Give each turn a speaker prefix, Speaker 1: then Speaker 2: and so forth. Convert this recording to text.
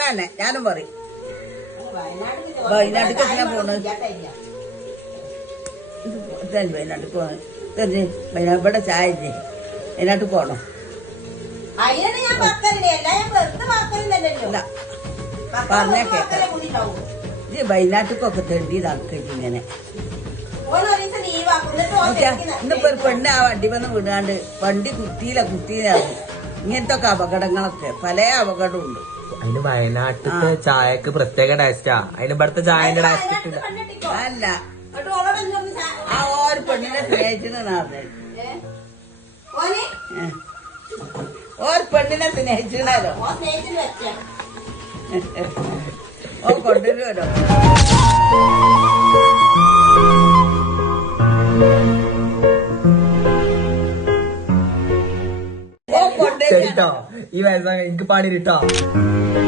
Speaker 1: തന്നെ ഞാനും പറയും വയനാട്ടിലേക്ക് എങ്ങനെ പോണ് വയനാട്ടിൽ പോണ് ഇവിടെ ചായ ഇല്ലേ വയനാട്ടിൽ പോണോ പറഞ്ഞാ കേക്കാം ഇത് വയനാട്ടിലേക്കൊക്കെ തെണ്ടി നടക്കില്ല ഇങ്ങനെ ഇന്നിപ്പോ ഒരു പെണ്ണ് ആ വണ്ടി വന്ന് വിടാണ്ട് വണ്ടി കുത്തിയിലാണ് ഇങ്ങനത്തെ ഒക്കെ അപകടങ്ങളൊക്കെ പല അപകടവും ഉണ്ട്.
Speaker 2: അതിന് വയനാട്ടിലത്തെ ചായക്ക് പ്രത്യേക ടേസ്റ്റാ. അതിന് ഇവിടുത്തെ ചായന്റെ ടേസ്റ്റ് കിട്ടില്ല.
Speaker 1: അല്ല ആ ഒരു പെണ്ണിനെ സ്നേഹിച്ചിട്ടുണ്ടായിരുന്നേ ഒരു പെണ്ണിനെ സ്നേഹിച്ചിട്ടുണ്ടാലോ ഓ കൊണ്ടുവരുമല്ലോ.
Speaker 2: ഈ വയസ്സാ എനിക്ക് പാടി കിട്ടോ.